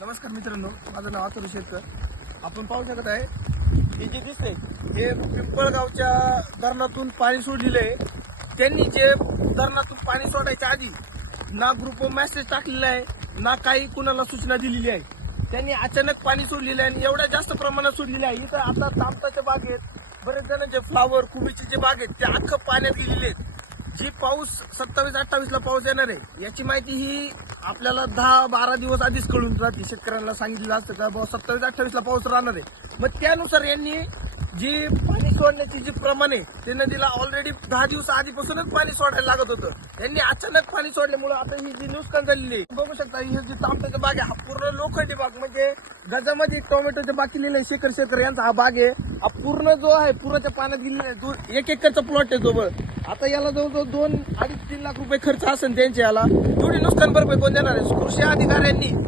नमस्कार मित्रांनो माझं नाव अतुल शेतकर. आपण पाहू शकत आहे हे जे दिसते हे पिंपळगावच्या धरणातून पाणी सोडलेलं आहे. त्यांनी जे धरणातून पाणी सोडायच्या आधी ना ग्रुप मेसेज टाकलेला आहे ना काही कुणाला सूचना दिलेली आहे. त्यांनी अचानक पाणी सोडलेलं आहे आणि एवढ्या जास्त प्रमाणात सोडलेलं आहे. इथं आता तांबताच्या बागेत बरेच जण जे फ्लावर कुबीचे जे बाग आहेत ते अख्खं पाण्यात गेलेले आहेत. जी पाऊस सत्तावीस अठ्ठावीस ला पाऊस येणार आहे याची माहिती ही आपल्याला दहा बारा दिवस आधीच कळून राहते. शेतकऱ्यांना सांगितलं असतं का बाबा सत्तावीस अठ्ठावीस ला पाऊस राहणार आहे. मग त्यानुसार यांनी जी पाणी सोडण्याची जी प्रमाण आहे ते नदीला ऑलरेडी दहा दिवस आधीपासूनच पाणी सोडायला लागत होतं. यांनी अचानक पाणी सोडल्यामुळे आता ही जी नुकसान झालेली आहे बघू शकता ही जी तांबट्याचा बाग आहे हा बाग म्हणजे गजामध्ये टोमॅटोच्या बाग केलेले आहे शेखर शेखर यांचा हा बाग आहे. हा पूर्ण जो आहे पुराच्या पाण्यात गेलेला आहे. जो एक एकरचा प्लॉट आहे जवळ. आता याला जवळजवळ दोन अडीच तीन लाख रुपये खर्च असेल त्यांच्या याला. तेवढी नुकसान भरपाई कोण देणार आहे? कृषी अधिकाऱ्यांनी.